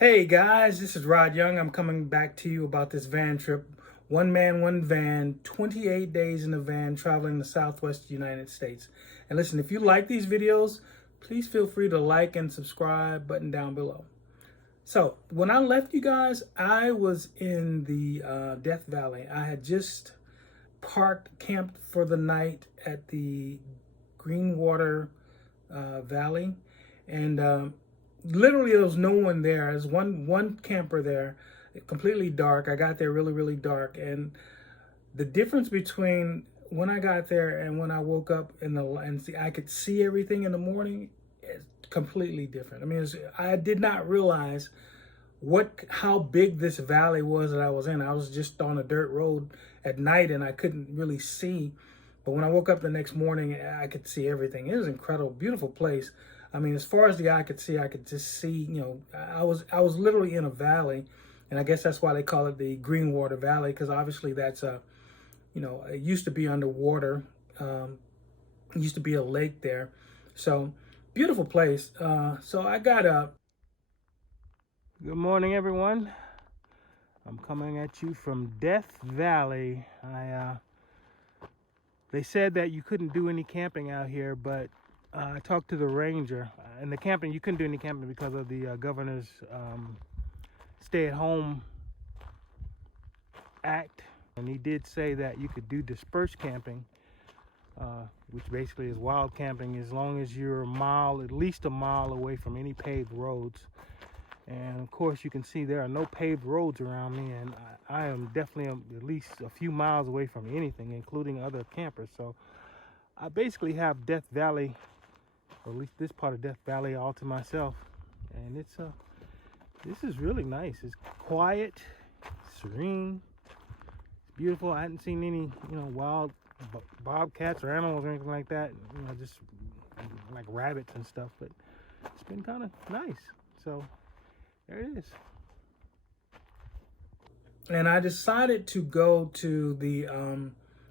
Hey guys, this is Rod Young. I'm coming back to you about this van trip. One man, one van, 28 days in a van traveling the Southwest United States. And listen, if you like these videos, please feel free to like and subscribe button down below. So when I left you guys, I was in the Death Valley. I had just camped for the night at the Greenwater Valley. And literally there was no one there. There's one camper there, completely dark. I got there really dark, and the difference between when I got there and when I woke up I could see everything in the morning is completely different. I mean, I did not realize how big this valley was that I was in. I was just on a dirt road at night and I couldn't really see. But when I woke up the next morning, I could see everything. It was an incredible, beautiful place. I mean, as far as the eye could see, I could just see, I was literally in a valley. And I guess that's why they call it the Greenwater Valley, because obviously that's it used to be underwater. It used to be a lake there. So beautiful place. So I got up. Good morning, everyone. I'm coming at you from Death Valley. They said that you couldn't do any camping out here, but I talked to the ranger. And the camping, you couldn't do any camping because of the governor's stay-at-home act. And he did say that you could do dispersed camping, which basically is wild camping, as long as you're at least a mile away from any paved roads. And of course, you can see there are no paved roads around me, and I am definitely at least a few miles away from anything, including other campers. So I basically have Death Valley, or at least this part of Death Valley, all to myself. And this is really nice. It's quiet, serene, it's beautiful. I hadn't seen any wild bobcats or animals or anything like that. Just like rabbits and stuff. But it's been kind of nice. So there it is. And I decided to go to the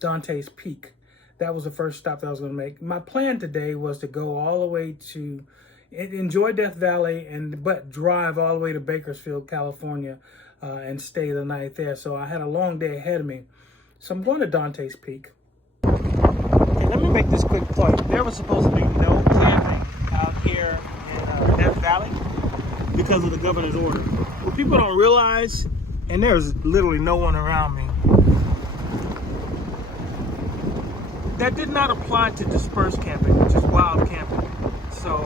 Dante's Peak. That was the first stop that I was going to make. My plan today was to go all the way to enjoy Death Valley, but drive all the way to Bakersfield, California, and stay the night there. So I had a long day ahead of me. So I'm going to Dante's Peak. Okay, let me make this quick point. There was supposed to be no camping out here in Death Valley because of the governor's order. What people don't realize, and there's literally no one around me, that did not apply to dispersed camping, which is wild camping. So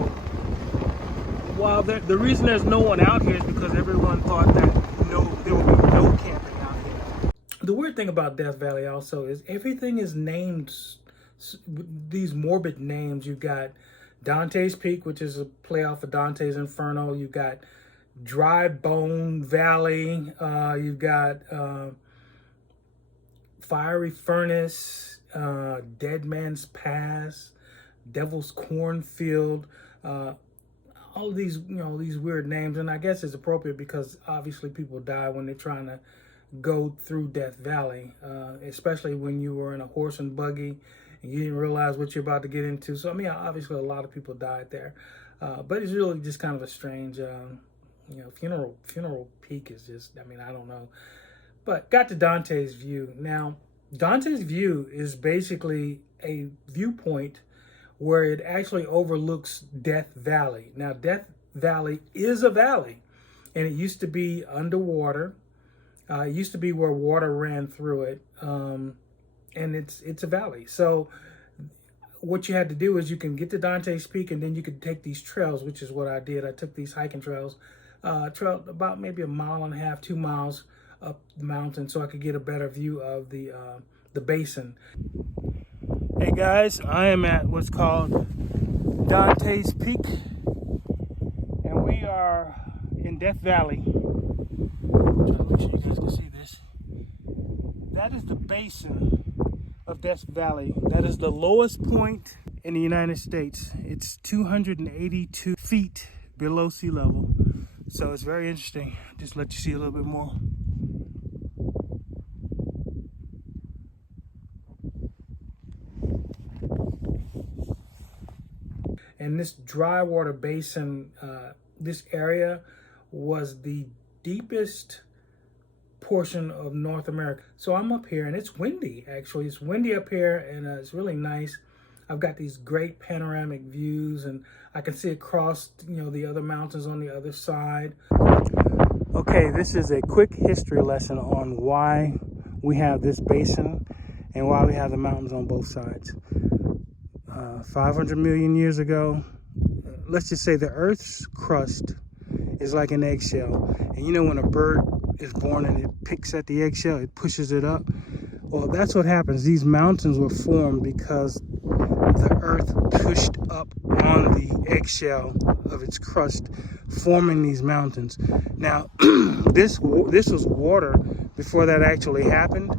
while the reason there's no one out here is because everyone thought that there would be no camping out here. The weird thing about Death Valley also is everything is named these morbid names. You've got Dante's Peak, which is a play off of Dante's Inferno. You've got Dry Bone Valley. You've got Firery Furnace, Dead Man's Pass, Devil's Cornfield. All of these, these weird names. And I guess it's appropriate because obviously people die when they're trying to go through Death Valley, especially when you were in a horse and buggy and you didn't realize what you're about to get into. So, I mean, obviously a lot of people died there. But it's really just kind of a strange, funeral peak is just, I mean, I don't know. But got to Dante's View. Now, Dante's View is basically a viewpoint where it actually overlooks Death Valley. Now, Death Valley is a valley, and it used to be underwater. It used to be where water ran through it, and it's a valley. So what you had to do is you can get to Dante's Peak, and then you could take these trails, which is what I did. I took these hiking trails, about maybe 1.5 miles, 2 miles up the mountain, so I could get a better view of the basin. Hey guys, I am at what's called Dante's Peak, and we are in Death Valley. I'm trying to make sure you guys can see this. That is the basin of Death Valley. That is the lowest point in the United States. It's 282 feet below sea level. So it's very interesting. Just let you see a little bit more. And this dry water basin, this area was the deepest portion of North America. So I'm up here and it's windy, actually. It's windy up here and it's really nice. I've got these great panoramic views and I can see across, the other mountains on the other side. Okay, this is a quick history lesson on why we have this basin and why we have the mountains on both sides. 500 million years ago, let's just say the Earth's crust is like an eggshell. And when a bird is born and it picks at the eggshell, it pushes it up. Well, that's what happens. These mountains were formed because the Earth pushed up on the eggshell of its crust, forming these mountains. Now, this was water before that actually happened.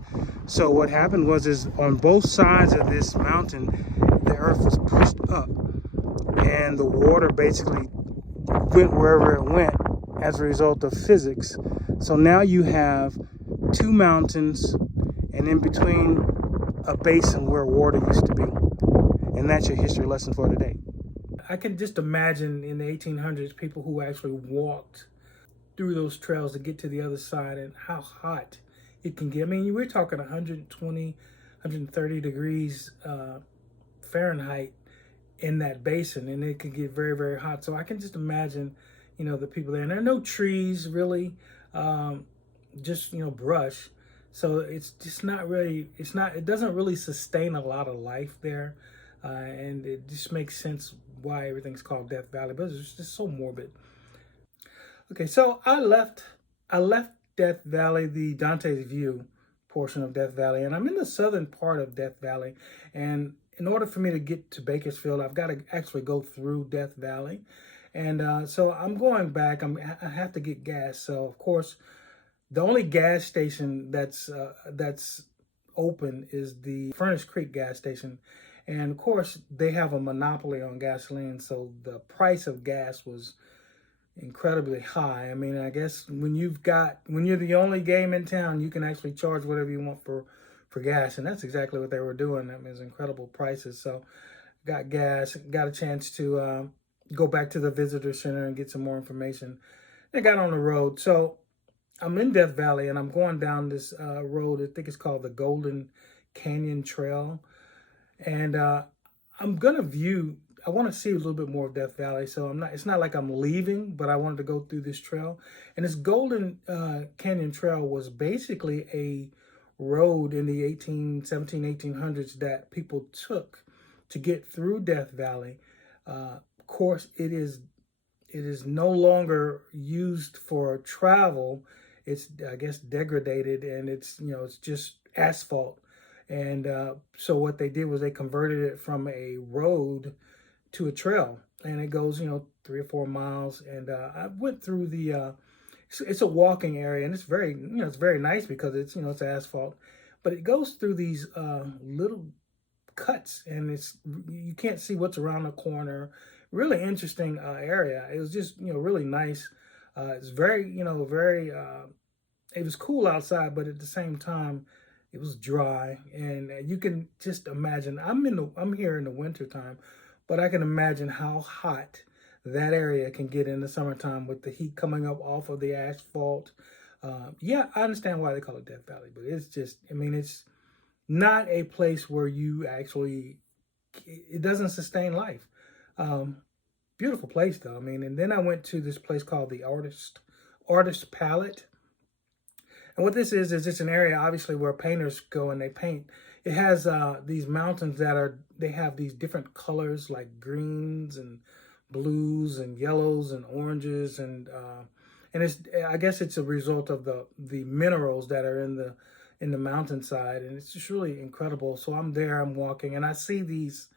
So what happened is on both sides of this mountain, the Earth was pushed up, and the water basically went wherever it went as a result of physics. So now you have two mountains, and in between a basin where water used to be. And that's your history lesson for today. I can just imagine in the 1800s, people who actually walked through those trails to get to the other side and how hot it can get. I mean, we're talking 120, 130 degrees Fahrenheit in that basin, and it could get very, very hot. So I can just imagine, the people there. And there are no trees really, just, brush. So it's just not really, it doesn't really sustain a lot of life there. And it just makes sense why everything's called Death Valley, but it's just so morbid. Okay, so I left Death Valley, the Dante's View portion of Death Valley, and I'm in the southern part of Death Valley. And in order for me to get to Bakersfield, I've got to actually go through Death Valley. And so I'm going back. I have to get gas. So of course, the only gas station that's open is the Furnace Creek gas station. And of course, they have a monopoly on gasoline, so the price of gas was incredibly high. I mean, I guess when you're the only game in town, you can actually charge whatever you want for gas, and that's exactly what they were doing. That means incredible prices. So, got gas, got a chance to go back to the visitor center and get some more information. I got on the road, so I'm in Death Valley, and I'm going down this road. I think it's called the Golden Canyon Trail. And I'm gonna I want to see a little bit more of Death Valley. So it's not like I'm leaving, but I wanted to go through this trail. And this Golden Canyon Trail was basically a road in the 1800s that people took to get through Death Valley. Of course, it is no longer used for travel. It's, I guess, degraded, and it's just asphalt. And so what they did was they converted it from a road to a trail, and it goes 3 or 4 miles. And I went through the it's a walking area, and it's very it's very nice because it's it's asphalt, but it goes through these little cuts, and you can't see what's around the corner. Really interesting area. It was just really nice. It's very very it was cool outside, but at the same time it was dry, and you can just imagine. I'm here in the winter time, but I can imagine how hot that area can get in the summertime with the heat coming up off of the asphalt. Yeah, I understand why they call it Death Valley, but it's just, I mean, it's not a place where you actually, it doesn't sustain life. Beautiful place though. I mean, and then I went to this place called the Artist Palettte. And what this is it's an area, obviously, where painters go and they paint. It has these mountains they have these different colors, like greens and blues and yellows and oranges, and I guess it's a result of the minerals that are in the mountainside, and it's just really incredible. So I'm there, I'm walking, and I see these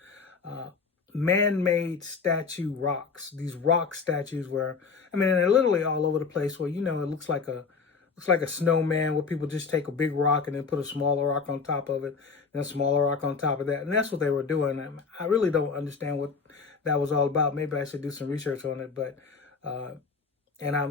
man-made statue rocks, these rock statues where, I mean, they're literally all over the place where, it looks like a snowman where people just take a big rock and then put a smaller rock on top of it, and a smaller rock on top of that. And that's what they were doing. And I really don't understand what that was all about. Maybe I should do some research on it. But, and I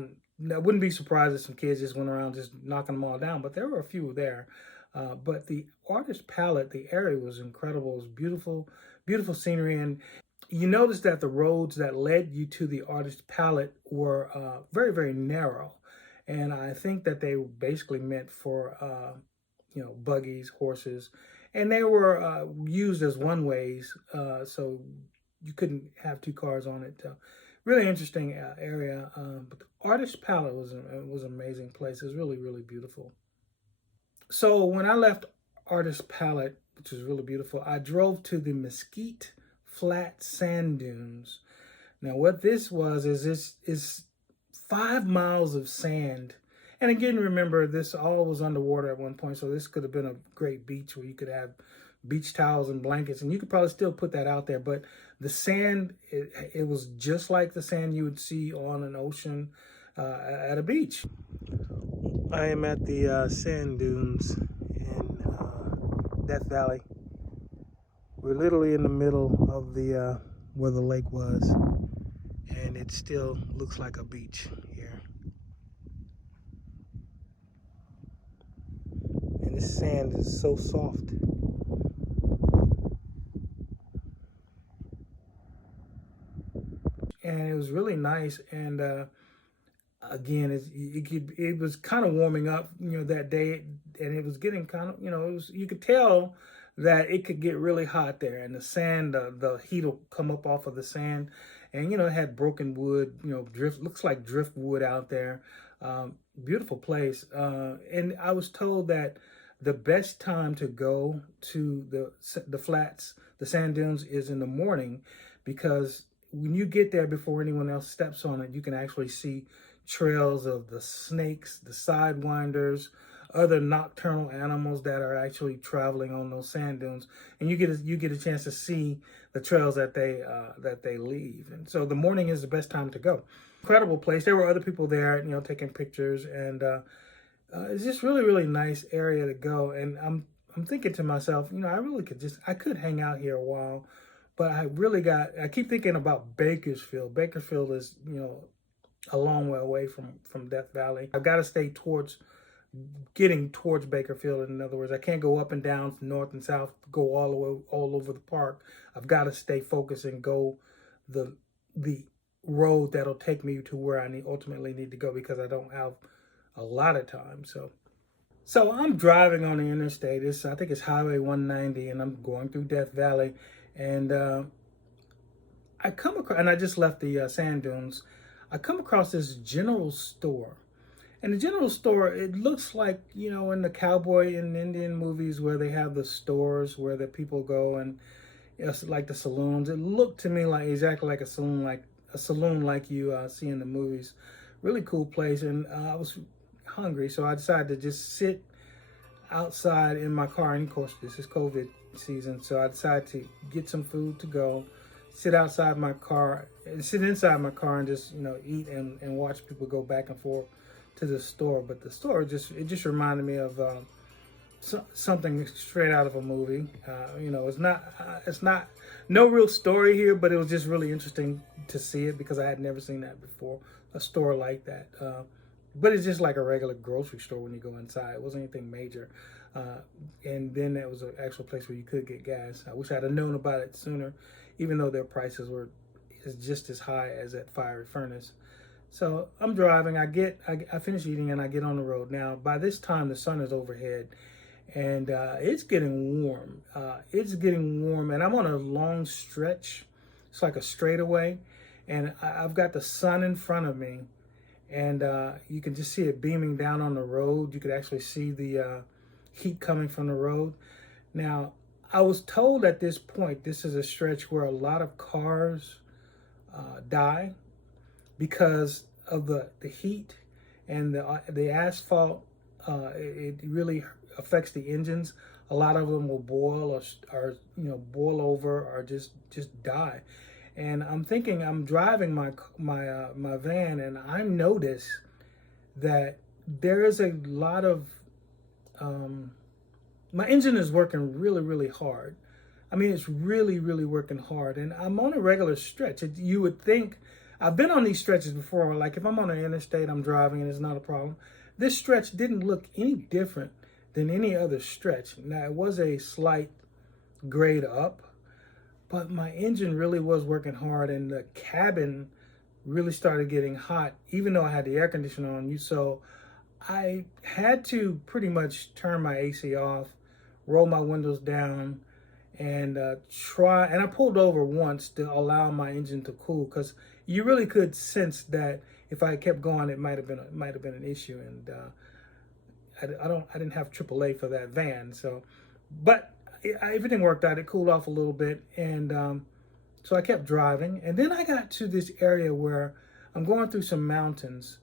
wouldn't be surprised if some kids just went around just knocking them all down. But there were a few there. But the Artist Palettte, the area was incredible. It was beautiful, beautiful scenery. And You notice that the roads that led you to the Artist Palette were very, very narrow. And I think that they were basically meant for, buggies, horses, and they were used as one-ways, so you couldn't have two cars on it. Really interesting area. But the Artist Palette was an amazing place. It was really, really beautiful. So when I left Artist Palette, which was really beautiful, I drove to the Mesquite Flat Sand Dunes. Now, what this was is this is 5 miles of sand. And again, remember, this all was underwater at one point, so this could have been a great beach where you could have beach towels and blankets, and you could probably still put that out there. But the sand, it was just like the sand you would see on an ocean at a beach. I am at the sand dunes in Death Valley. We're literally in the middle of the where the lake was, and it still looks like a beach here. And this sand is so soft. And it was really nice. And again, it was kind of warming up, that day, and it was getting kind of, you could tell that it could get really hot there, and the sand, the heat will come up off of the sand, and it had broken wood, looks like driftwood out there. Beautiful place, and I was told that the best time to go to the flats, the sand dunes, is in the morning, because when you get there before anyone else steps on it, you can actually see trails of the snakes, the sidewinders, other nocturnal animals that are actually traveling on those sand dunes, and you get a chance to see the trails that they leave. And so the morning is the best time to go. Incredible place. There were other people there, taking pictures, and it's just really, really nice area to go. And I'm thinking to myself, I could hang out here a while, but I keep thinking about Bakersfield. Bakersfield is, a long way away from Death Valley. I've got to stay getting towards Bakersfield. In other words, I can't go up and down, north and south, go all over the park. I've got to stay focused and go the road that'll take me to where I ultimately need to go, because I don't have a lot of time. So I'm driving on the interstate. I think it's Highway 190, and I'm going through Death Valley, and I come across, and I just left the sand dunes. I come across this general store. And the general store, it looks like, in the cowboy and Indian movies where they have the stores where the people go, and it's like the saloons. It looked to me like exactly like a saloon like you see in the movies. Really cool place. And I was hungry, so I decided to just sit outside in my car. And of course, this is COVID season, so I decided to get some food to go, sit inside my car, and just eat and watch people go back and forth to the store. But the store just reminded me of something straight out of a movie. It's not no real story here, but it was just really interesting to see it, because I had never seen that before, a store like that. But it's just like a regular grocery store when you go inside. It wasn't anything major. And then there was an actual place where you could get gas. I wish I'd have known about it sooner, even though their prices were just as high as at Firery Furnace. So I'm driving. I finish eating, and I get on the road. Now, by this time, the sun is overhead, and it's getting warm. And I'm on a long stretch. It's like a straightaway, and I've got the sun in front of me, and you can just see it beaming down on the road. You could actually see the heat coming from the road. Now, I was told at this point, this is a stretch where a lot of cars die because of the heat and the asphalt. It really affects the engines. A lot of them will boil or boil over or just die. And I'm thinking, I'm driving my van, and I notice that there is a lot of my engine is working really, really hard. I mean, it's really, really working hard, and I'm on a regular stretch. You would think, I've been on these stretches before, like if I'm on an interstate, I'm driving and it's not a problem. This stretch didn't look any different than any other stretch. Now, it was a slight grade up, but my engine really was working hard, and the cabin really started getting hot, even though I had the air conditioner on. So I had to pretty much turn my AC off, roll my windows down, and try. And I pulled over once to allow my engine to cool, because you really could sense that if I kept going, it might have been an issue. And I didn't have AAA for that van, so but everything worked out. It cooled off a little bit, and so I kept driving. And then I got to this area where I'm going through some mountains,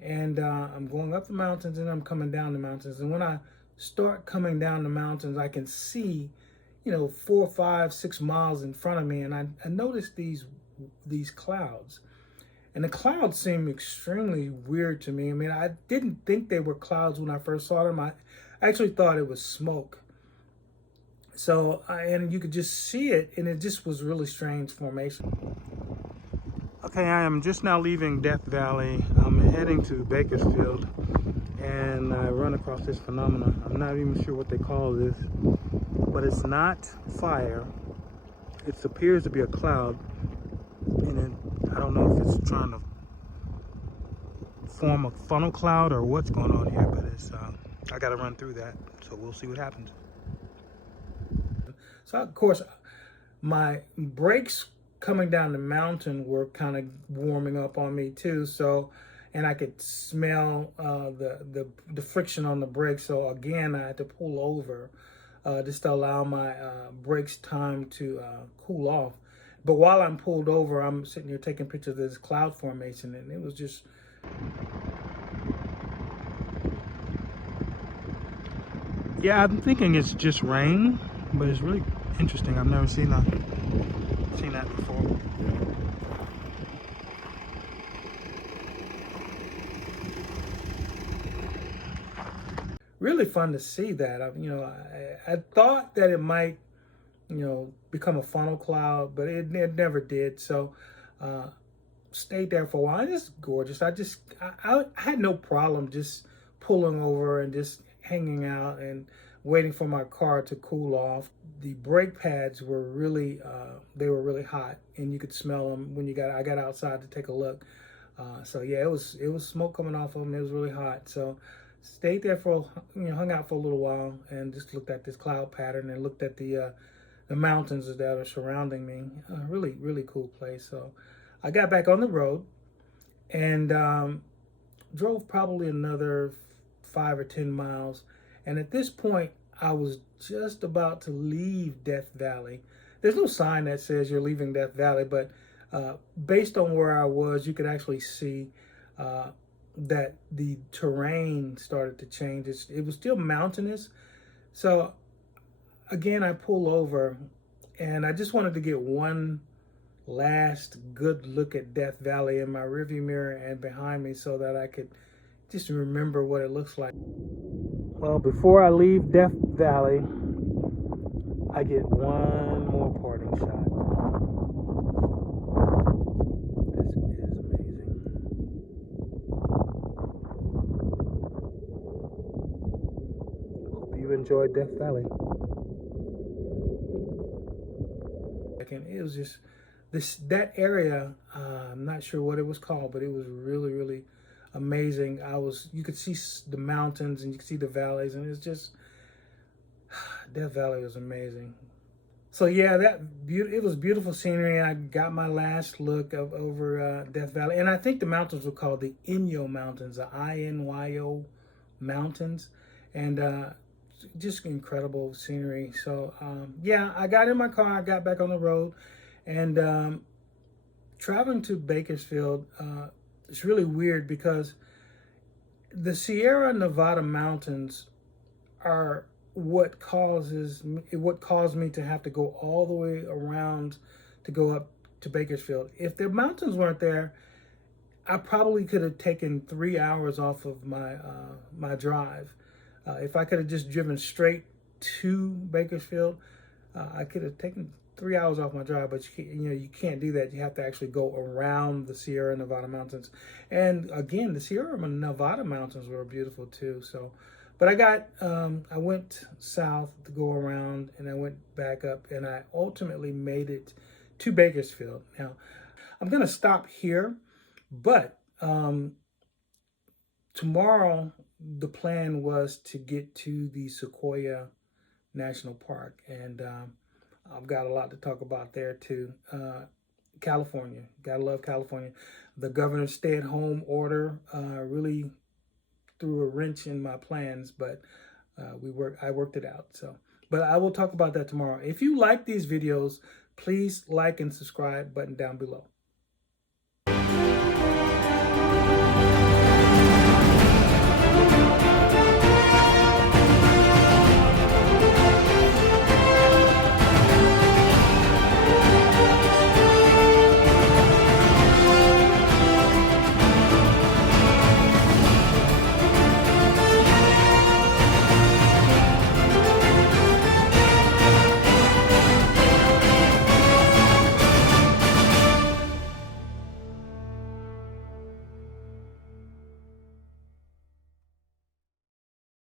and I'm going up the mountains and I'm coming down the mountains. And when I start coming down the mountains, I can see, 4, 5, 6 miles in front of me, and I noticed these clouds. And the clouds seemed extremely weird to me. I mean, I didn't think they were clouds when I first saw them. I actually thought it was smoke. So, and you could just see it, and it just was really strange formation. Okay, I am just now leaving Death Valley. I'm heading to Bakersfield, and I run across this phenomenon. I'm not even sure what they call this, but it's not fire. It appears to be a cloud, and I don't know if it's trying to form a funnel cloud or what's going on here, but it's I got to run through that, so we'll see what happens. So of course, my brakes coming down the mountain were kind of warming up on me too. So, and I could smell the friction on the brakes. So again, I had to pull over just to allow my brakes time to cool off. But while I'm pulled over, I'm sitting here taking pictures of this cloud formation, and it was just. Yeah, I'm thinking it's just rain, but it's really interesting. I've never seen that before. Really fun to see that. I thought that it might, become a funnel cloud, but it never did. So stayed there for a while. It's gorgeous. I had no problem just pulling over and just hanging out and waiting for my car to cool off. The brake pads were really they were really hot, and you could smell them when I got outside to take a look. So yeah, it was smoke coming off of them. It was really hot. So stayed there hung out for a little while and just looked at this cloud pattern and looked at the mountains that are surrounding me. Really, really cool place. So I got back on the road and drove probably another 5 or 10 miles. And at this point, I was just about to leave Death Valley. There's no sign that says you're leaving Death Valley, but based on where I was, you could actually see that the terrain started to change. It was still mountainous. So again, I pull over, and I just wanted to get one last good look at Death Valley in my rearview mirror and behind me, so that I could just remember what it looks like. Well, before I leave Death Valley, I get one more parting shot. This is amazing. Hope you enjoyed Death Valley. It was just that area. I'm not sure what it was called, but it was really, really amazing. You could see the mountains and you could see the valleys, and it's just Death Valley was amazing. So yeah, it was beautiful scenery. I got my last look over Death Valley, and I think the mountains were called the Inyo Mountains, the Inyo Mountains, and just incredible scenery. So yeah, I got in my car, I got back on the road, and traveling to Bakersfield. It's really weird because the Sierra Nevada mountains are what caused me to have to go all the way around to go up to Bakersfield. If the mountains weren't there, I probably could have taken 3 hours off of my drive. If I could have just driven straight to Bakersfield, I could have taken 3 hours off my drive, but you can't do that. You have to actually go around the Sierra Nevada mountains. And again, the Sierra Nevada mountains were beautiful too. So, But I went south to go around, and I went back up, and I ultimately made it to Bakersfield. Now, I'm going to stop here, but tomorrow the plan was to get to the Sequoia National Park, and I've got a lot to talk about there too. California, gotta love California. The governor's stay-at-home order really threw a wrench in my plans, but I worked it out. So, but I will talk about that tomorrow. If you like these videos, please like and subscribe button down below.